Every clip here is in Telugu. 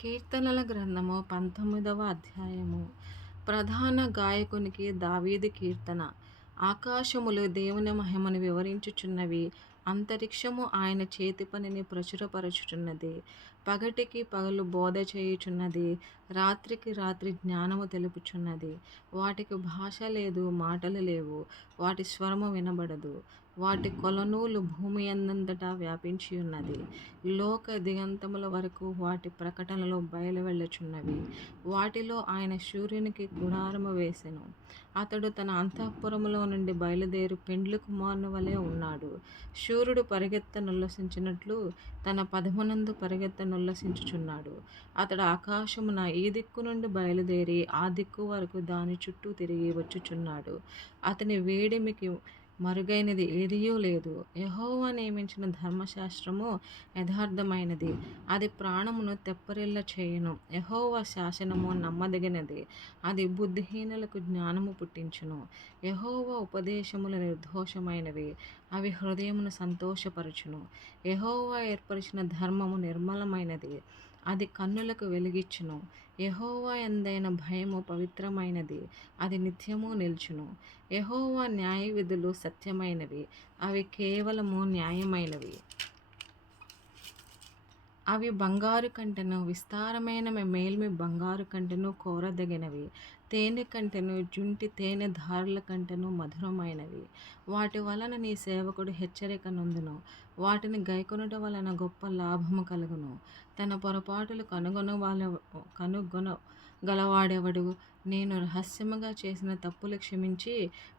కీర్తనల గ్రంథము పంతొమ్మిదవ అధ్యాయము. ప్రధాన గాయకునికి దావీది కీర్తన. ఆకాశములు దేవుని మహిమను వివరించుచున్నవి అంతరిక్షము ఆయన చేతి పనిని ప్రచురపరచుచున్నది పగటికి పగలు బోధ చేయుచున్నది రాత్రికి రాత్రి జ్ఞానము తెలుపుచున్నది. వాటికి భాష లేదు మాటలు లేవు వాటి స్వరము వినబడదు. వాటి కొలనూలు భూమి అందంతటా వ్యాపించి ఉన్నది. లోక దిగంతముల వరకు వాటి ప్రకటనలు బయలువెళ్ళచున్నవి. వాటిలో ఆయన సూర్యునికి గుడారము వేసెను. అతడు తన అంతఃపురములో నుండి బయలుదేరి పెండ్లి కుమారుని వలె ఉన్నాడు. సూర్యుడు పరిగెత్త నుల్లసించినట్లు తన పదమునందు పరిగెత్త నుల్లసించుచున్నాడు. అతడు ఆకాశమున ఈ దిక్కు నుండి బయలుదేరి ఆ దిక్కు వరకు దాని చుట్టూ తిరిగి వచ్చుచున్నాడు. అతని వేడిమికి మరుగైనది ఏదియూ లేదు. యహోవా నియమించిన ధర్మశాస్త్రము యథార్థమైనది. అది ప్రాణమును తెప్పరిల్ల చేయను. యహోవా శాసనము నమ్మదగినది. అది బుద్ధిహీనులకు జ్ఞానము పుట్టించును. యహోవా ఉపదేశములు నిర్దోషమైనవి. అవి హృదయమును సంతోషపరచును. యహోవా ఏర్పరిచిన ధర్మము నిర్మలమైనది. అది కన్నులకు వెలిగిచ్చును. యహోవా ఎందైన భయము పవిత్రమైనది అది నిత్యము నిల్చును. యహోవా న్యాయ విధులు సత్యమైనవి అవి కేవలము న్యాయమైనవి. అవి బంగారు కంటెను విస్తారమైన మేల్మి బంగారు కంటెను కోరదగినవి. తేనె కంటెను జుంటి తేనె ధారల కంటెను మధురమైనవి. వాటి వలన నీ సేవకుడు హెచ్చరిక నొందును. వాటిని గైకొనుట వలన గొప్ప లాభము కలుగును. తన పొరపాటులు కనుగొన వాళ్ళ కనుగొన గలవాడెవడు? నేను రహస్యముగా చేసిన తప్పులు క్షమించి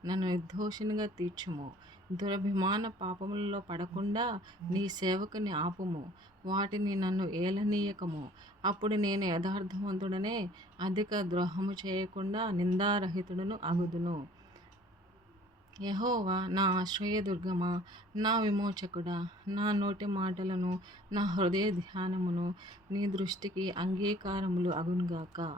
నన్ను నిర్దోషినిగా తీర్చుము. దురభిమాన పాపములలో పడకుండా నీ సేవకుని ఆపుము. వాటిని నన్ను ఏలనీయకము. అప్పుడు నేను యథార్థవంతుడనే అధిక ద్రోహము చేయకుండా నిందారహితుడను అగుదును. యహోవా నా ఆశ్రయదుర్గమా నా విమోచకుడా నా నోటి మాటలను నా హృదయ ధ్యానమును నీ దృష్టికి అంగీకారములు అగునుగాక.